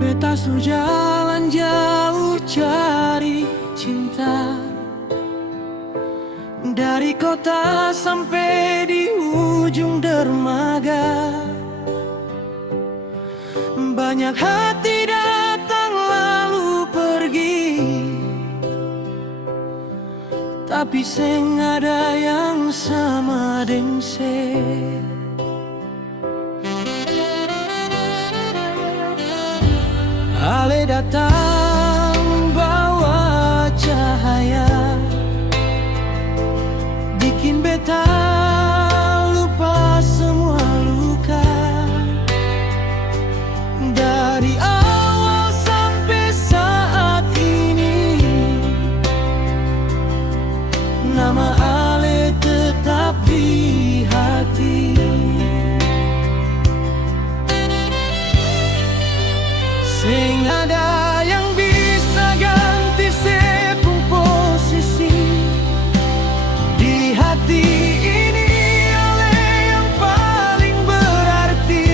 Beta su jalan jauh cari cinta, dari kota sampai di ujung dermaga. Banyak hati datang lalu pergi, tapi seng ada yang sama deng se. Ale datang bawa cahaya, bikin beta lupa semua luka. Dari awal sampai saat ini, nama Ale tetap di hati. Sing ada yang bisa ganti sepung posisi di hati ini. Ale yang paling berarti,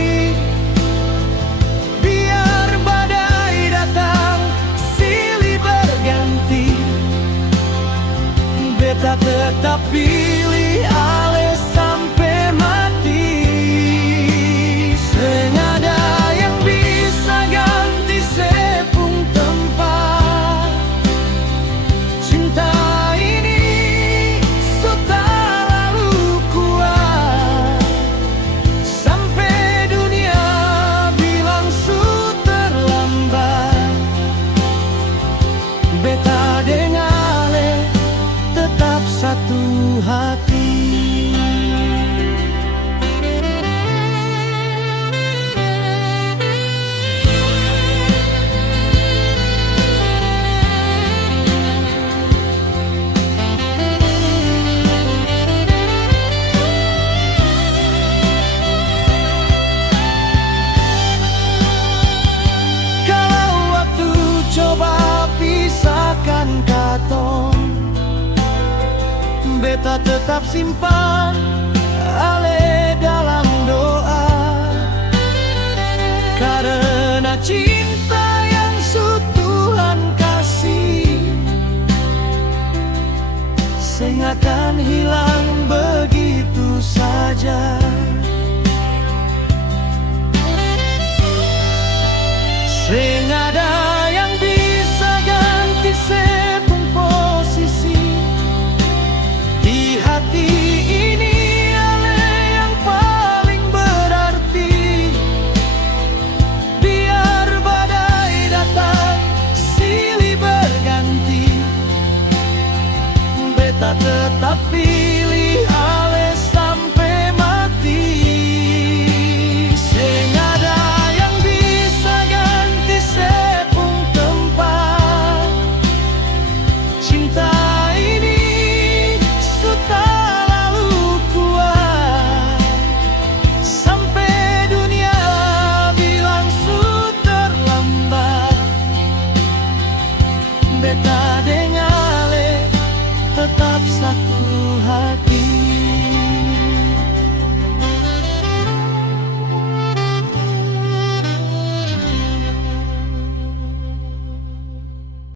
biar badai datang silih berganti, beta tetap pilih Ale sampai mati. Sing ada yang bisa ganti sepung tempat, cinta ini so tak lalu kuat, sampai dunia bilang su terlambat. Beta deng Ale tetap satu hati. Coba pisahkan katong, beta tetap simpan Ale dalam doa, karena cinta yang su Tuhan kasih seng akan hilang begitu saja.